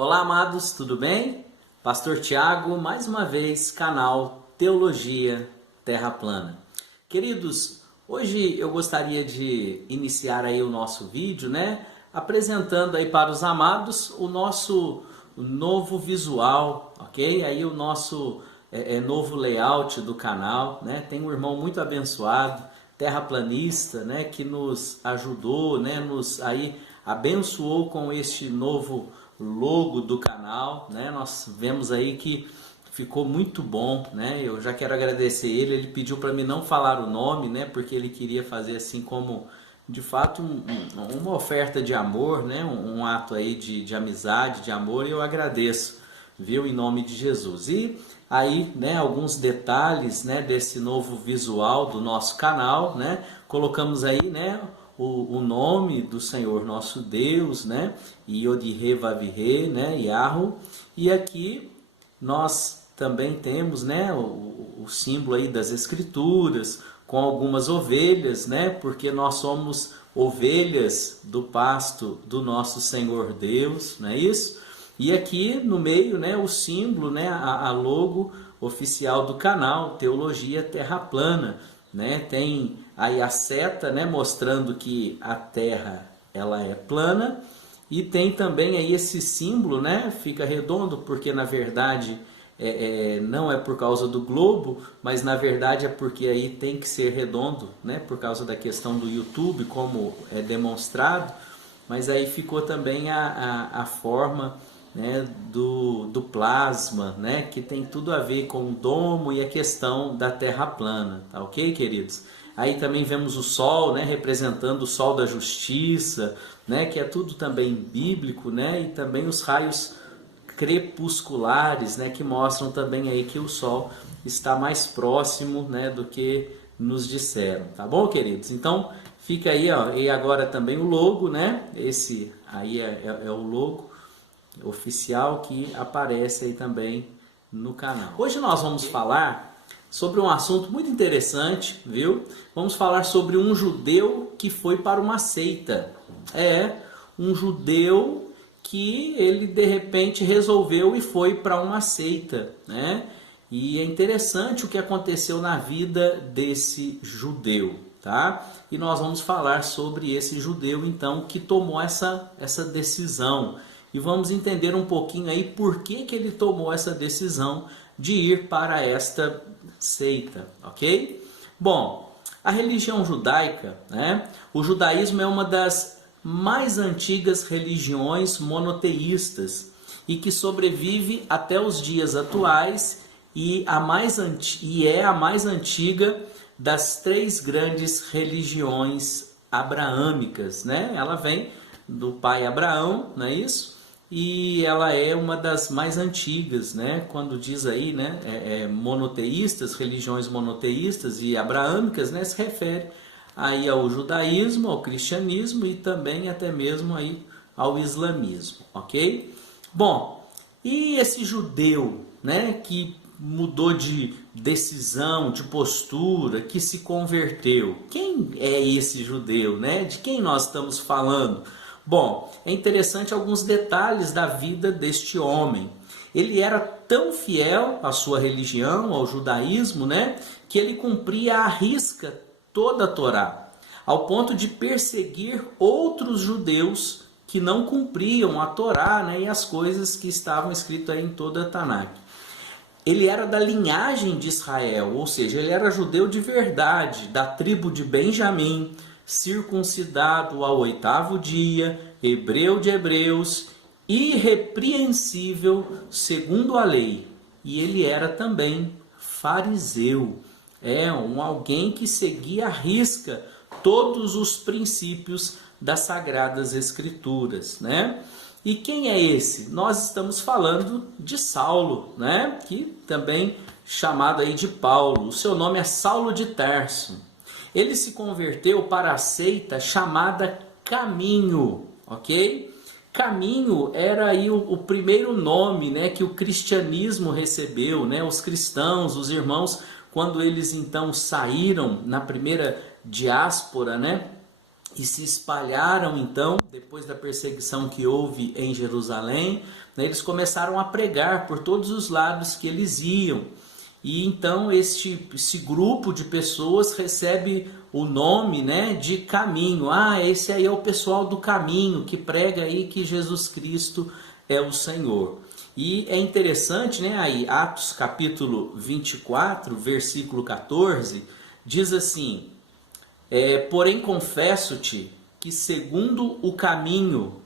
Olá, amados, tudo bem? Pastor Tiago, mais uma vez, canal Teologia Terra Plana. Queridos, hoje eu gostaria de iniciar aí o nosso vídeo, apresentando aí para os amados o nosso novo visual, ok? Aí o nosso novo layout do canal, Tem um irmão muito abençoado, terraplanista, que nos ajudou, nos aí abençoou com este novo logo do canal, Nós vemos aí que ficou muito bom, Eu já quero agradecer ele pediu para mim não falar o nome, Porque ele queria fazer assim como, de fato, uma oferta de amor, Um ato aí de amizade, de amor, e eu agradeço, viu, em nome de Jesus. E aí, alguns detalhes, desse novo visual do nosso canal, Colocamos aí, o nome do Senhor nosso Deus, Yod-He Vav-He, Yahweh. E aqui nós também temos, o símbolo aí das Escrituras, com algumas ovelhas, porque nós somos ovelhas do pasto do nosso Senhor Deus, não é isso? E aqui no meio, o símbolo, a logo oficial do canal, Teologia Terra Plana, Tem aí a seta, mostrando que a Terra ela é plana, e tem também aí esse símbolo, fica redondo porque na verdade não é por causa do globo, mas na verdade é porque aí tem que ser redondo, por causa da questão do YouTube, como é demonstrado, mas aí ficou também a forma do plasma, que tem tudo a ver com o domo e a questão da Terra plana, tá ok, queridos? Aí também vemos o sol, representando o sol da justiça, que é tudo também bíblico, e também os raios crepusculares, que mostram também aí que o sol está mais próximo, do que nos disseram, tá bom, queridos? Então fica aí, ó, e agora também o logo, Esse aí é o logo oficial que aparece aí também no canal. Hoje nós vamos falar sobre um assunto muito interessante, viu? Vamos falar sobre um judeu que foi para uma seita. Um judeu que ele de repente resolveu e foi para uma seita, E é interessante o que aconteceu na vida desse judeu, tá? E nós vamos falar sobre esse judeu então que tomou essa decisão. E vamos entender um pouquinho aí por que ele tomou essa decisão de ir para esta seita, ok? Bom, a religião judaica, o judaísmo é uma das mais antigas religiões monoteístas e que sobrevive até os dias atuais e é a mais antiga das três grandes religiões abraâmicas, Ela vem do pai Abraão, não é isso? E ela é uma das mais antigas, Quando diz aí, monoteístas, religiões monoteístas e abraâmicas, se refere aí ao judaísmo, ao cristianismo e também até mesmo aí ao islamismo, ok? Bom, e esse judeu, que mudou de decisão, de postura, que se converteu? Quem é esse judeu, De quem nós estamos falando? Bom, é interessante alguns detalhes da vida deste homem. Ele era tão fiel à sua religião, ao judaísmo, que ele cumpria à risca toda a Torá, ao ponto de perseguir outros judeus que não cumpriam a Torá, e as coisas que estavam escritas aí em toda a Tanakh. Ele era da linhagem de Israel, ou seja, ele era judeu de verdade, da tribo de Benjamim, circuncidado ao 8º dia, hebreu de hebreus, irrepreensível segundo a lei. E ele era também fariseu, alguém que seguia à risca todos os princípios das Sagradas Escrituras, E quem é esse? Nós estamos falando de Saulo, Que também chamado aí de Paulo. O seu nome é Saulo de Tarso. Ele se converteu para a seita chamada Caminho, ok? Caminho era aí o primeiro nome, que o cristianismo recebeu, Os cristãos, os irmãos, quando eles então saíram na primeira diáspora, e se espalharam então, depois da perseguição que houve em Jerusalém, né, eles começaram a pregar por todos os lados que eles iam. E então esse grupo de pessoas recebe o nome, né, de caminho. Ah, esse aí é o pessoal do caminho que prega aí que Jesus Cristo é o Senhor. E é interessante, né, aí Atos capítulo 24, versículo 14, diz assim: porém confesso-te que segundo o caminho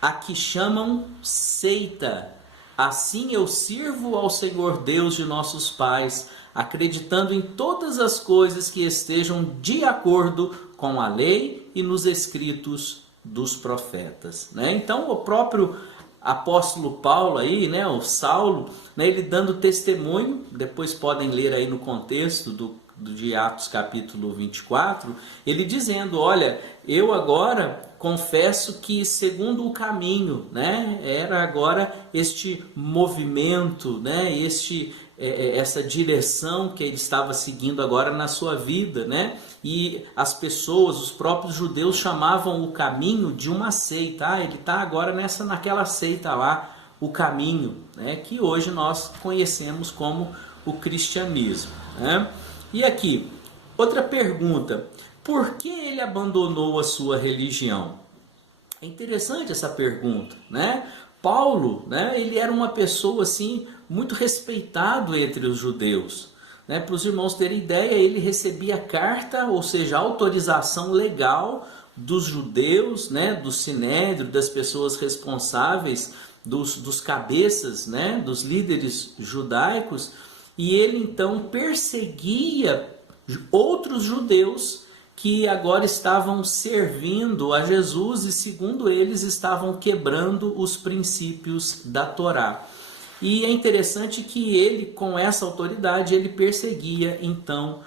a que chamam seita, assim eu sirvo ao Senhor Deus de nossos pais, acreditando em todas as coisas que estejam de acordo com a lei e nos escritos dos profetas. Né? Então o próprio apóstolo Paulo aí, né, o Saulo, né, ele dando testemunho, depois podem ler aí no contexto de Atos capítulo 24, ele dizendo: olha, eu agora confesso que segundo o caminho, né, era agora este movimento, né, essa direção que ele estava seguindo agora na sua vida, né? E as pessoas, os próprios judeus chamavam o caminho de uma seita. Ah, ele está agora naquela seita lá, o caminho, né? Que hoje nós conhecemos como o cristianismo, né? E aqui, outra pergunta: por que ele abandonou a sua religião? É interessante essa pergunta, né? Paulo, né, ele era uma pessoa assim muito respeitado entre os judeus, né? Para os irmãos terem ideia, ele recebia carta, ou seja, autorização legal dos judeus, né, do sinédrio, das pessoas responsáveis, dos cabeças, né, dos líderes judaicos, e ele então perseguia outros judeus que agora estavam servindo a Jesus e, segundo eles, estavam quebrando os princípios da Torá. E é interessante que ele, com essa autoridade, ele perseguia então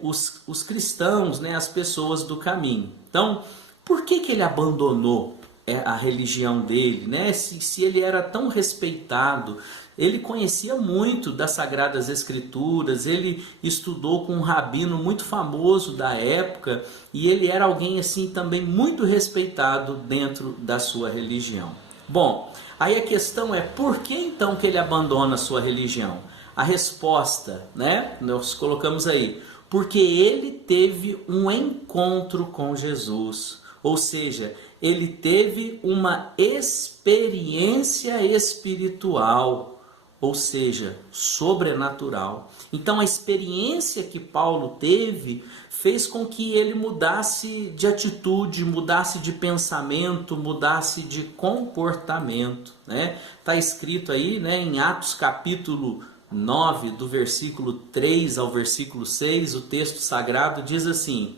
os cristãos, né, as pessoas do caminho. Então, por que ele abandonou a religião dele, né? Se ele era tão respeitado, ele conhecia muito das Sagradas Escrituras, ele estudou com um rabino muito famoso da época e ele era alguém assim também muito respeitado dentro da sua religião. Bom, aí a questão é: por que então que ele abandona a sua religião? A resposta, né, nós colocamos aí: porque ele teve um encontro com Jesus, ou seja, ele teve uma experiência espiritual, ou seja, sobrenatural. Então a experiência que Paulo teve fez com que ele mudasse de atitude, mudasse de pensamento, mudasse de comportamento, né? Tá escrito aí, né, em Atos capítulo 9, do versículo 3 ao versículo 6, o texto sagrado diz assim: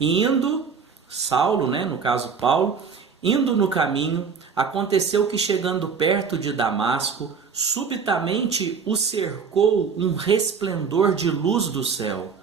indo Saulo, né, no caso Paulo, indo no caminho, aconteceu que chegando perto de Damasco, subitamente o cercou um resplendor de luz do céu.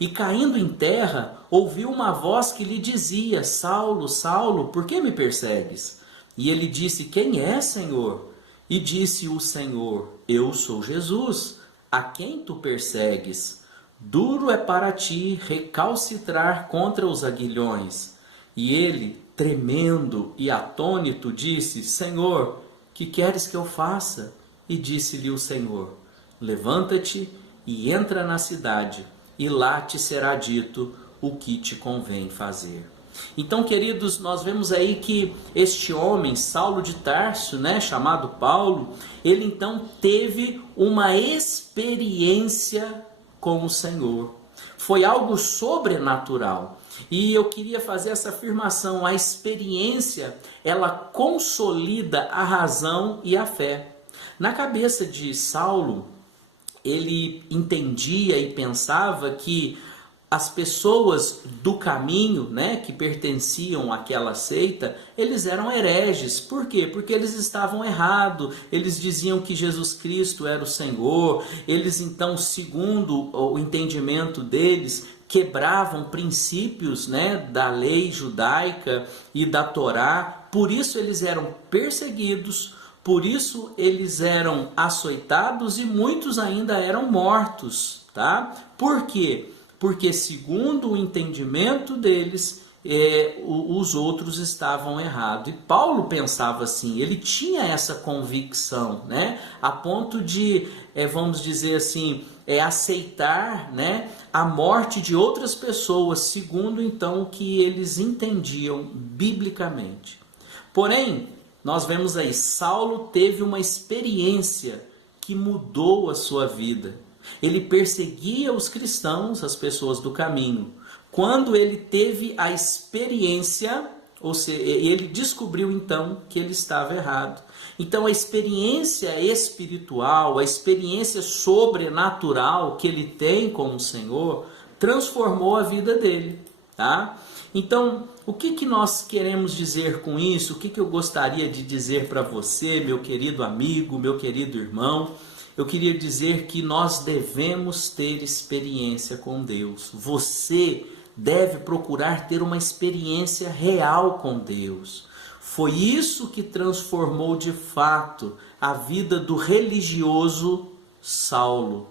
E caindo em terra, ouviu uma voz que lhe dizia: Saulo, Saulo, por que me persegues? E ele disse: quem é, Senhor? E disse o Senhor: eu sou Jesus, a quem tu persegues. Duro é para ti recalcitrar contra os aguilhões. E ele, tremendo e atônito, disse: Senhor, que queres que eu faça? E disse-lhe o Senhor: levanta-te e entra na cidade, e lá te será dito o que te convém fazer. Então, queridos, nós vemos aí que este homem, Saulo de Tarso, né, chamado Paulo, ele então teve uma experiência com o Senhor. Foi algo sobrenatural. E eu queria fazer essa afirmação: a experiência, ela consolida a razão e a fé. Na cabeça de Saulo, ele entendia e pensava que as pessoas do caminho, né, que pertenciam àquela seita, eles eram hereges. Por quê? Porque eles estavam errados. Eles diziam que Jesus Cristo era o Senhor. Eles então, segundo o entendimento deles, quebravam princípios, né, da lei judaica e da Torá. Por isso eles eram perseguidos, por isso eles eram açoitados e muitos ainda eram mortos, tá? Por quê? Porque segundo o entendimento deles, os outros estavam errados. E Paulo pensava assim, ele tinha essa convicção, né? A ponto de, vamos dizer assim, aceitar, né, a morte de outras pessoas, segundo então o que eles entendiam biblicamente. Porém, nós vemos aí, Saulo teve uma experiência que mudou a sua vida. Ele perseguia os cristãos, as pessoas do caminho. Quando ele teve a experiência, ou seja, ele descobriu então que ele estava errado. Então a experiência espiritual, a experiência sobrenatural que ele tem com o Senhor, transformou a vida dele, tá? Então, o que nós queremos dizer com isso? O que eu gostaria de dizer para você, meu querido amigo, meu querido irmão? Eu queria dizer que nós devemos ter experiência com Deus. Você deve procurar ter uma experiência real com Deus. Foi isso que transformou de fato a vida do religioso Saulo.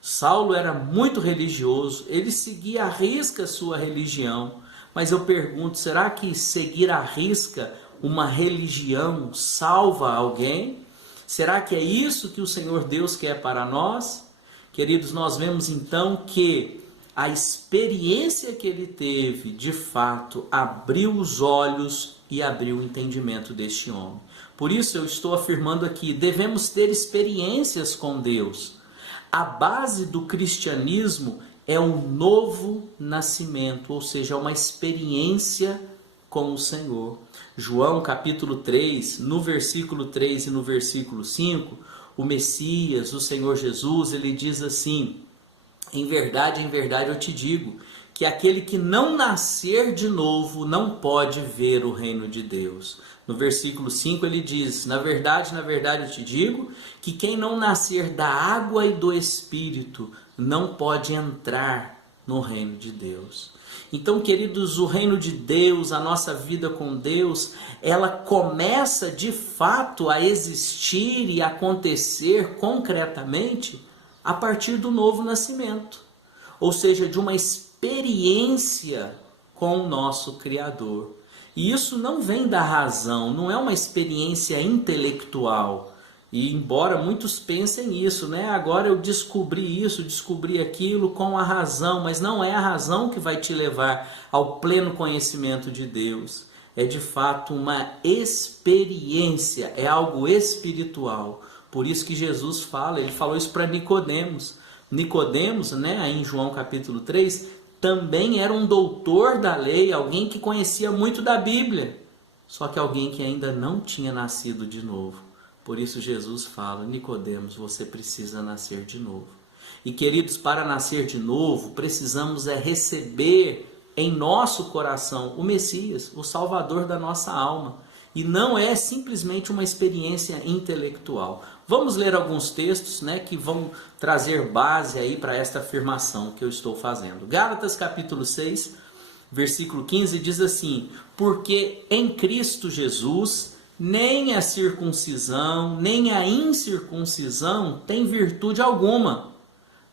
Saulo era muito religioso, ele seguia à risca a sua religião. Mas eu pergunto, será que seguir à risca uma religião salva alguém? Será que é isso que o Senhor Deus quer para nós? Queridos, nós vemos então que a experiência que ele teve, de fato, abriu os olhos e abriu o entendimento deste homem. Por isso eu estou afirmando aqui, devemos ter experiências com Deus. A base do cristianismo é um novo nascimento, ou seja, uma experiência com o Senhor. João capítulo 3, no versículo 3 e no versículo 5, o Messias, o Senhor Jesus, ele diz assim: em verdade eu te digo, que aquele que não nascer de novo não pode ver o reino de Deus. No versículo 5 ele diz: na verdade eu te digo, que quem não nascer da água e do Espírito não pode entrar no reino de Deus. Então, queridos, o reino de Deus, a nossa vida com Deus, ela começa de fato a existir e acontecer concretamente a partir do novo nascimento, ou seja, de uma experiência com o nosso Criador. E isso não vem da razão, não é uma experiência intelectual. E embora muitos pensem nisso, né? Agora eu descobri isso, descobri aquilo com a razão, mas não é a razão que vai te levar ao pleno conhecimento de Deus. É de fato uma experiência, é algo espiritual. Por isso que Jesus fala, ele falou isso para Nicodemos. Nicodemos, né, em João capítulo 3, também era um doutor da lei, alguém que conhecia muito da Bíblia, só que alguém que ainda não tinha nascido de novo. Por isso Jesus fala: Nicodemos, você precisa nascer de novo. E queridos, para nascer de novo, precisamos receber em nosso coração o Messias, o Salvador da nossa alma. E não é simplesmente uma experiência intelectual. Vamos ler alguns textos, né, que vão trazer base aí para esta afirmação que eu estou fazendo. Gálatas capítulo 6, versículo 15 diz assim: porque em Cristo Jesus nem a circuncisão, nem a incircuncisão tem virtude alguma,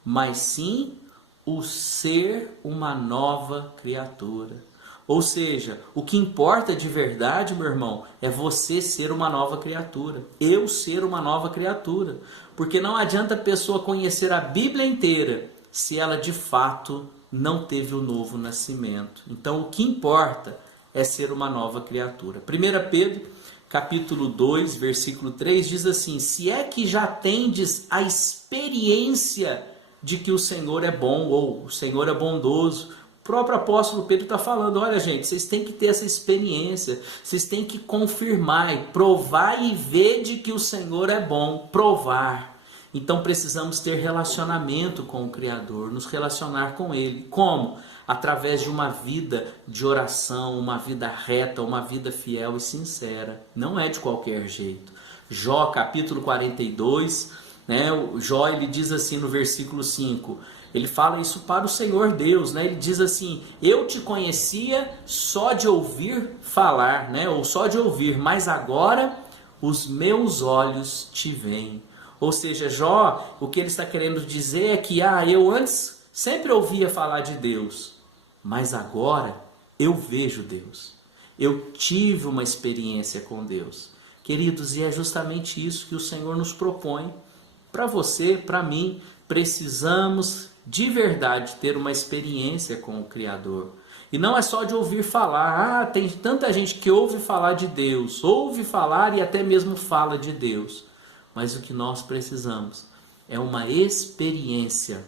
mas sim o ser uma nova criatura. Ou seja, o que importa de verdade, meu irmão, é você ser uma nova criatura. Eu ser uma nova criatura. Porque não adianta a pessoa conhecer a Bíblia inteira se ela de fato não teve o novo nascimento. Então o que importa é ser uma nova criatura. 1 Pedro capítulo 2, versículo 3 diz assim: se é que já tendes a experiência de que o Senhor é bom, ou o Senhor é bondoso. O próprio apóstolo Pedro está falando: olha gente, vocês têm que ter essa experiência, vocês têm que confirmar e provar e ver de que o Senhor é bom, provar. Então precisamos ter relacionamento com o Criador, nos relacionar com Ele. Como? Através de uma vida de oração, uma vida reta, uma vida fiel e sincera. Não é de qualquer jeito. Jó capítulo 42, né? O Jó ele diz assim no versículo 5, ele fala isso para o Senhor Deus, né? Ele diz assim: eu te conhecia só de ouvir falar, né? Ou só de ouvir, mas agora os meus olhos te veem. Ou seja, Jó, o que ele está querendo dizer é que eu antes sempre ouvia falar de Deus, mas agora eu vejo Deus. Eu tive uma experiência com Deus. Queridos, e é justamente isso que o Senhor nos propõe. Para você, para mim, precisamos de verdade ter uma experiência com o Criador. E não é só de ouvir falar. Tem tanta gente que ouve falar de Deus, ouve falar e até mesmo fala de Deus. Mas o que nós precisamos é uma experiência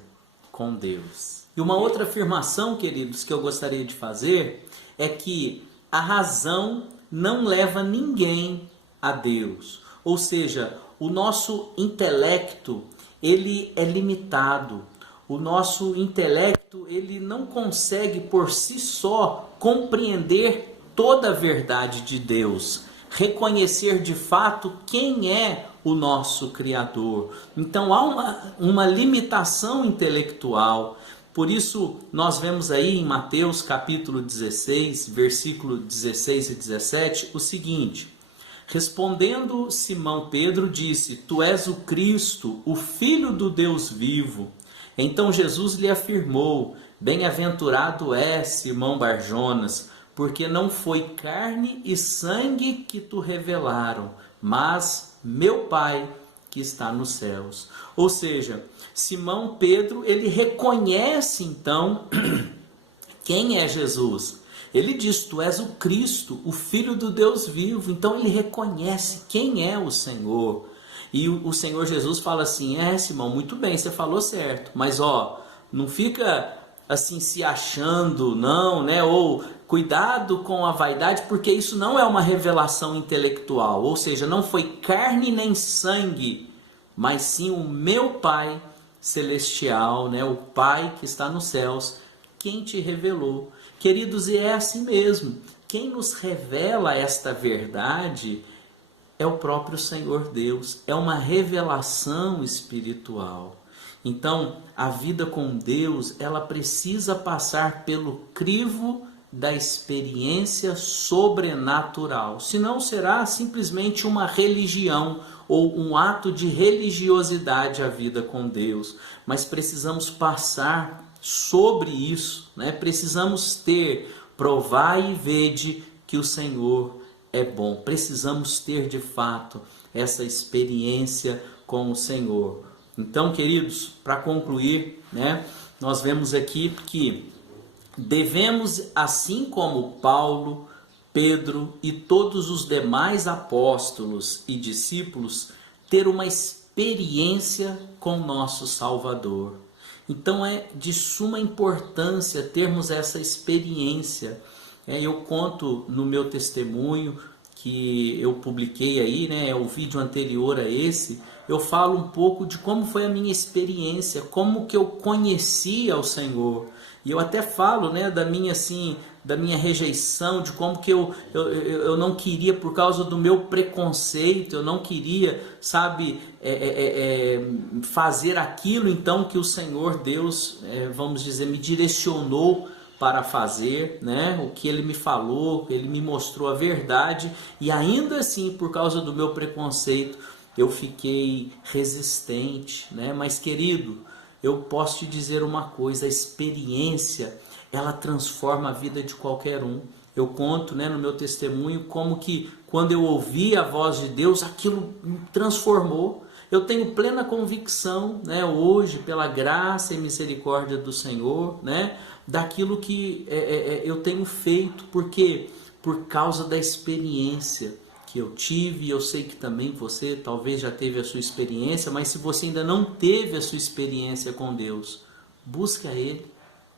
com Deus. E uma outra afirmação, queridos, que eu gostaria de fazer é que a razão não leva ninguém a Deus. Ou seja, o nosso intelecto, ele é limitado. O nosso intelecto, ele não consegue por si só compreender toda a verdade de Deus, reconhecer de fato quem é o nosso Criador. Então há uma limitação intelectual. Por isso nós vemos aí em Mateus capítulo 16, versículo 16 e 17, o seguinte: respondendo Simão Pedro disse: Tu és o Cristo, o Filho do Deus vivo. Então Jesus lhe afirmou: Bem-aventurado és, Simão Barjonas, porque não foi carne e sangue que te revelaram, mas meu Pai que está nos céus. Ou seja, Simão Pedro, ele reconhece então quem é Jesus. Ele diz: Tu és o Cristo, o Filho do Deus vivo. Então ele reconhece quem é o Senhor. E o Senhor Jesus fala assim: Simão, muito bem, você falou certo, mas não fica assim se achando, não, né? Ou cuidado com a vaidade, porque isso não é uma revelação intelectual, ou seja, não foi carne nem sangue, mas sim o meu Pai celestial, né? O Pai que está nos céus, quem te revelou. Queridos, e é assim mesmo. Quem nos revela esta verdade é o próprio Senhor Deus, é uma revelação espiritual. Então, a vida com Deus, ela precisa passar pelo crivo da experiência sobrenatural. Senão será simplesmente uma religião ou um ato de religiosidade a vida com Deus. Mas precisamos passar sobre isso, né? Precisamos ter, provai e vede que o Senhor é bom. Precisamos ter de fato essa experiência com o Senhor. Então, queridos, para concluir, né, nós vemos aqui que devemos, assim como Paulo, Pedro e todos os demais apóstolos e discípulos, ter uma experiência com nosso Salvador. Então é de suma importância termos essa experiência. Eu conto no meu testemunho que eu publiquei aí, né, o vídeo anterior a esse, eu falo um pouco de como foi a minha experiência, como que eu conhecia o Senhor. E eu até falo, né, da minha rejeição, de como que eu não queria, por causa do meu preconceito, eu não queria, fazer aquilo então que o Senhor Deus, vamos dizer, me direcionou para fazer, né? O que Ele me falou, Ele me mostrou a verdade, e ainda assim, por causa do meu preconceito, eu fiquei resistente, né? Mas, querido, eu posso te dizer uma coisa: a experiência, ela transforma a vida de qualquer um. Eu conto, né, no meu testemunho como que quando eu ouvi a voz de Deus, aquilo me transformou. Eu tenho plena convicção, né, hoje, pela graça e misericórdia do Senhor, né, daquilo que eu tenho feito, porque por causa da experiência que eu tive. Eu sei que também você talvez já teve a sua experiência, mas se você ainda não teve a sua experiência com Deus, busque a Ele,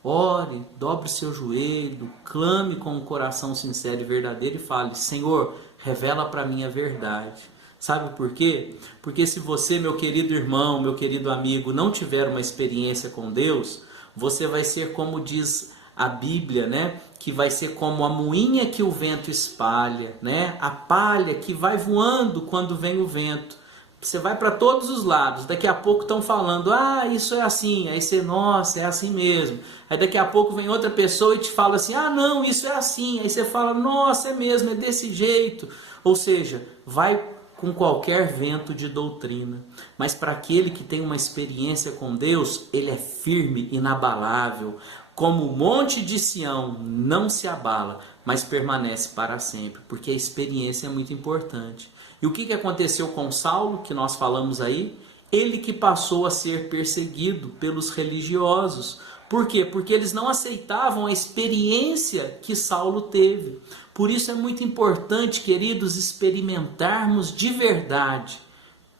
ore, dobre seu joelho, clame com um coração sincero e verdadeiro e fale: Senhor, revela para mim a verdade. Sabe por quê? Porque se você, meu querido irmão, meu querido amigo, não tiver uma experiência com Deus, você vai ser, como diz a Bíblia, né? Que vai ser como a moinha que o vento espalha, né? A palha que vai voando quando vem o vento. Você vai para todos os lados, daqui a pouco estão falando: isso é assim, aí você, nossa, é assim mesmo. Aí daqui a pouco vem outra pessoa e te fala assim: não, isso é assim. Aí você fala: nossa, é mesmo, é desse jeito. Ou seja, vai com qualquer vento de doutrina. Mas para aquele que tem uma experiência com Deus, ele é firme, inabalável. como o monte de Sião não se abala, mas permanece para sempre, porque a experiência é muito importante. E o que aconteceu com Saulo, que nós falamos aí? Ele que passou a ser perseguido pelos religiosos. Por quê? Porque eles não aceitavam a experiência que Saulo teve. Por isso é muito importante, queridos, experimentarmos de verdade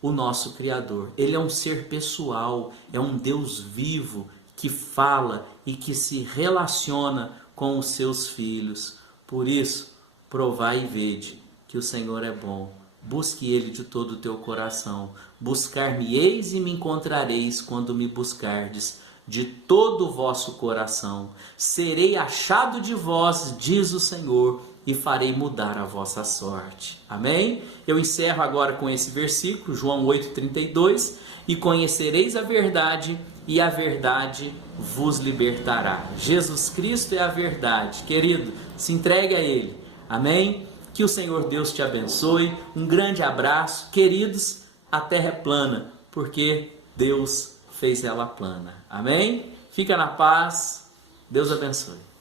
o nosso Criador. Ele é um ser pessoal, é um Deus vivo que fala e que se relaciona com os seus filhos. Por isso, provai e vede que o Senhor é bom. Busque Ele de todo o teu coração. Buscar-me-eis e me encontrareis quando me buscardes de todo o vosso coração. Serei achado de vós, diz o Senhor, e farei mudar a vossa sorte. Amém? Eu encerro agora com esse versículo, João 8,32. E conhecereis a verdade, e a verdade vos libertará. Jesus Cristo é a verdade. Querido, se entregue a Ele. Amém? Que o Senhor Deus te abençoe. Um grande abraço. Queridos, a terra é plana, porque Deus fez ela plana. Amém? Fica na paz. Deus abençoe.